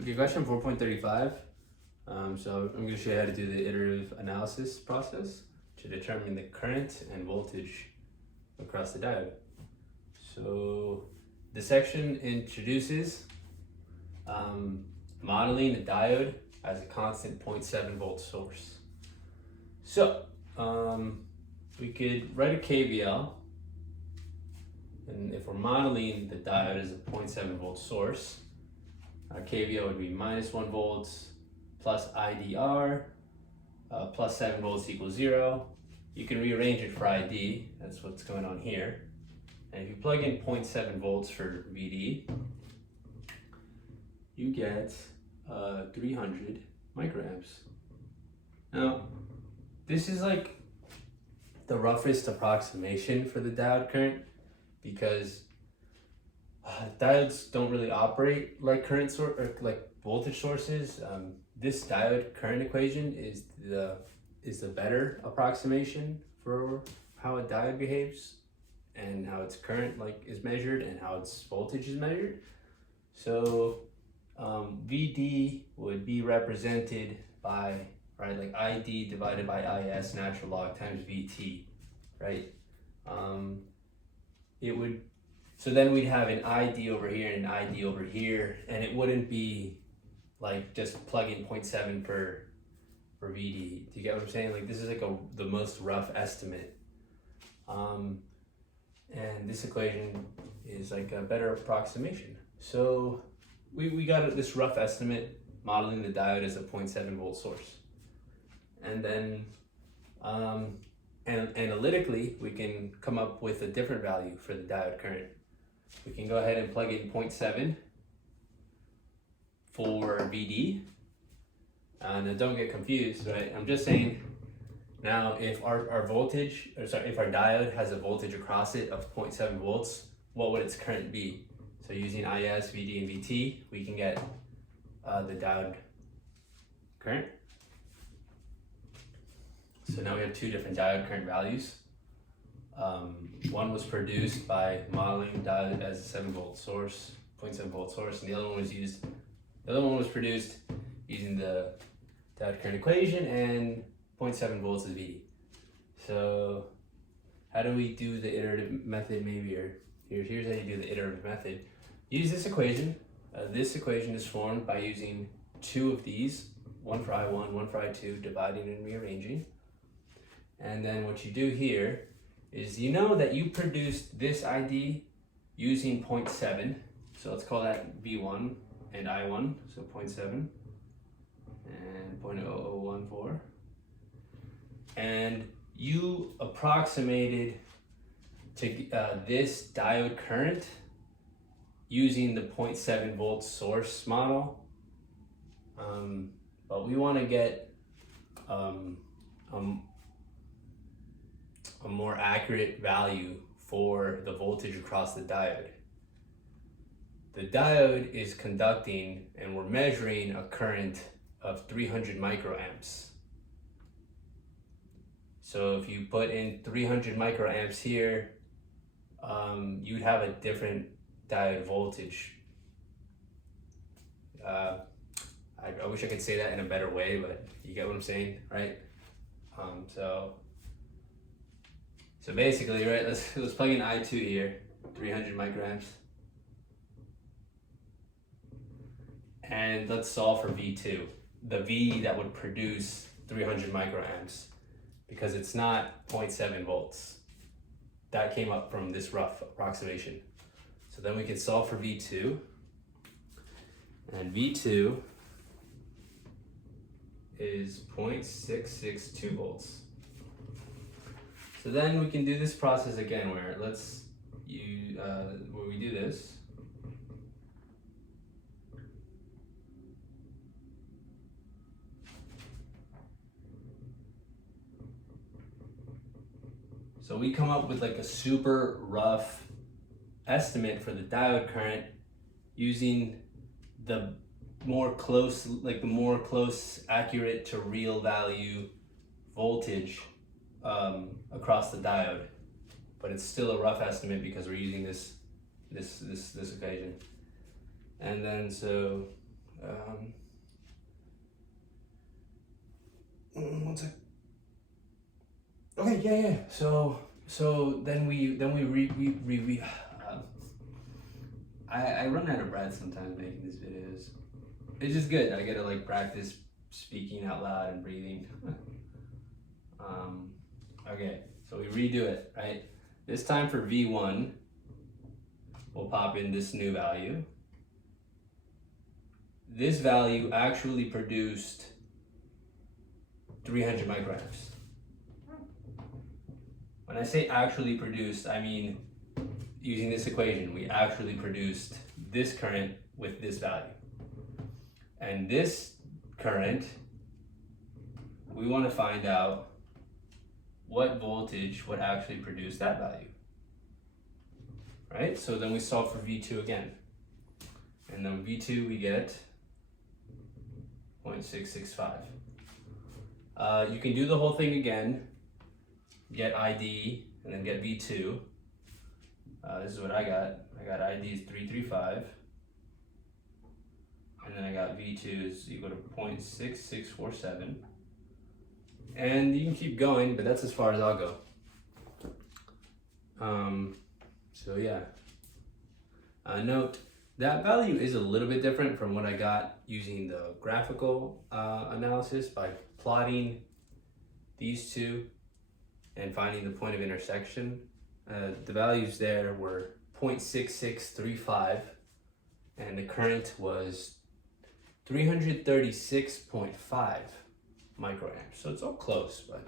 Okay, question 4.35. So I'm going to show you how to do the iterative analysis process to determine the current and voltage across the diode. So the section introduces modeling the diode as a constant 0.7 volt source. So we could write a KVL, and if we're modeling the diode as a 0.7 volt source, our KVL would be minus 1 volts plus IDR plus 7 volts equals 0. You can rearrange it for ID, that's what's going on here. And if you plug in 0.7 volts for VD, you get 300 microamps. Now, this is like the roughest approximation for the diode current because diodes don't really operate like current source or like voltage sources. This diode current equation is the better approximation for how a diode behaves and how its current is measured and how its voltage is measured. So VD would be represented by ID divided by IS natural log times VT, right? So then we'd have an ID over here and an ID over here, and it wouldn't be like just plug in 0.7 for VD. Do you get what I'm saying? Like this is like the most rough estimate. And this equation is like a better approximation. So we got this rough estimate modeling the diode as a 0.7 volt source. And then analytically, we can come up with a different value for the diode current. We can go ahead and plug in 0.7 for VD. Now don't get confused, right? I'm just saying now if our voltage, if our diode has a voltage across it of 0.7 volts, what would its current be? So using IS, VD, and VT, we can get the diode current. So now we have two different diode current values. One was produced by modeling diode as a 7 volt source, 0.7 volt source, and the other one was produced using the diode current equation and 0.7 volts is VD. So how do we do the iterative method maybe, or here's how you do the iterative method. Use this equation. This equation is formed by using two of these, one for I1, one for I2, dividing and rearranging. And then what you do here is you know that you produced this ID using 0.7. So let's call that V1 and I1, so 0.7 and 0.0014. And you approximated to this diode current using the 0.7 volt source model. But we want to get a more accurate value for the voltage across the diode. The diode is conducting and we're measuring a current of 300 microamps. So if you put in 300 microamps here, you'd have a different diode voltage. I wish I could say that in a better way, but you get what I'm saying, right? So basically, right, let's plug in I2 here, 300 microamps. And let's solve for V2, the V that would produce 300 microamps, because it's not 0.7 volts. That came up from this rough approximation. So then we can solve for V2, and V2 is 0.662 volts. So then we can do this process again where where we do this. So we come up with like a super rough estimate for the diode current using the more close accurate to real value voltage across the diode, but it's still a rough estimate because we're using this equation. And then so One sec. Okay, yeah. So then we I run out of breath sometimes making these videos. It's just good. I gotta like practice speaking out loud and breathing. Okay, so we redo it, right? This time for V1, we'll pop in this new value. This value actually produced 300 microamps. When I say actually produced, I mean using this equation, we actually produced this current with this value. And this current, we want to find out what voltage would actually produce that value. Right? So then we solve for V2 again. And then V2 we get 0.665. You can do the whole thing again, get ID, and then get V2. This is what I got. I got ID is 335. And then I got V2 is equal to 0.6647. And you can keep going, but that's as far as I'll go. So yeah. Note, that value is a little bit different from what I got using the graphical analysis by plotting these two and finding the point of intersection. The values there were 0.6635 and the current was 336.5 microamps. So it's all close, but